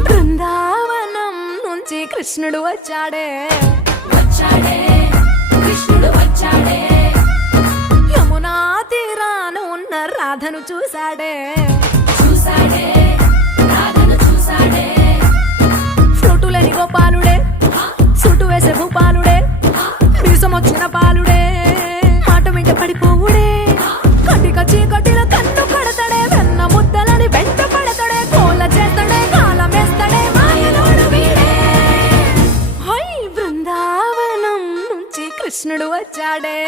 బృందావనం నుంచి కృష్ణుడు వచ్చాడే కృష్ణుడు వచ్చాడే యమునా తీరాన ఉన్న రాధను చూశాడే రాధను చూసాడే ఫ్రూటులని గోపాలుడే సుటు వేసే భూపాలుడే మీసమొచ్చిన పాలుడే మాట వెంట పడిపోవుడే కటిక చీకటిలో కన్ను కడతాడే వెన్న ముద్దలని వెంట పడతాడే కోల చేస్తాడే కాలం వేస్తాడే మాయలోడు వీడే హై బృందావనం నుంచి కృష్ణుడు వచ్చాడే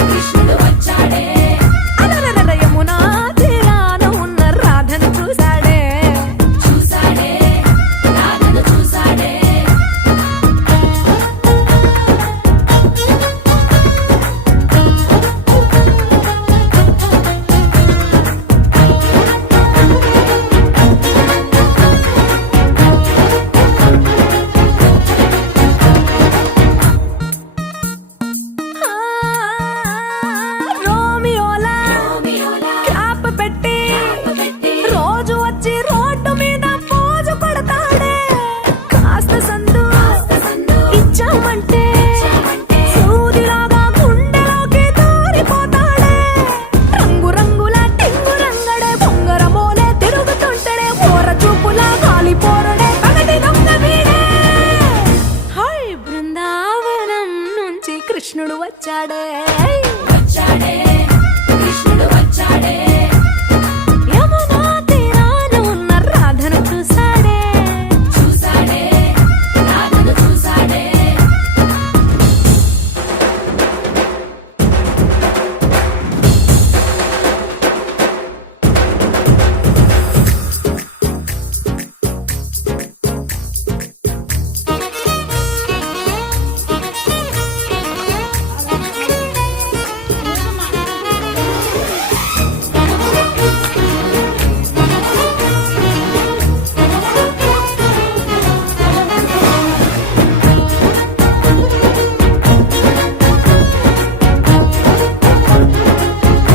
కృష్ణుడు వచ్చాడే అలరల యమునా తీరాన ఉన్న రాధను చూశాడే రాధను చూసాడే ఆ, రోమియోలా క్యాప్ పెట్టి రోజు వచ్చి రోడ్డు మీద పోజు కొడతాడే కాస్త సందు ఇచ్చామంటే సూదిలాగా గుండెలోకి దూరిపోతాడే రంగు రంగుల టింగు రంగడే బొంగరమోలే తిరుగుతుంటాడే ఓర చూపులా కాలిపోరడే పగటి దొంగ వీడే హై బృందావనం నుంచి కృష్ణుడు వచ్చాడే వచ్చాడే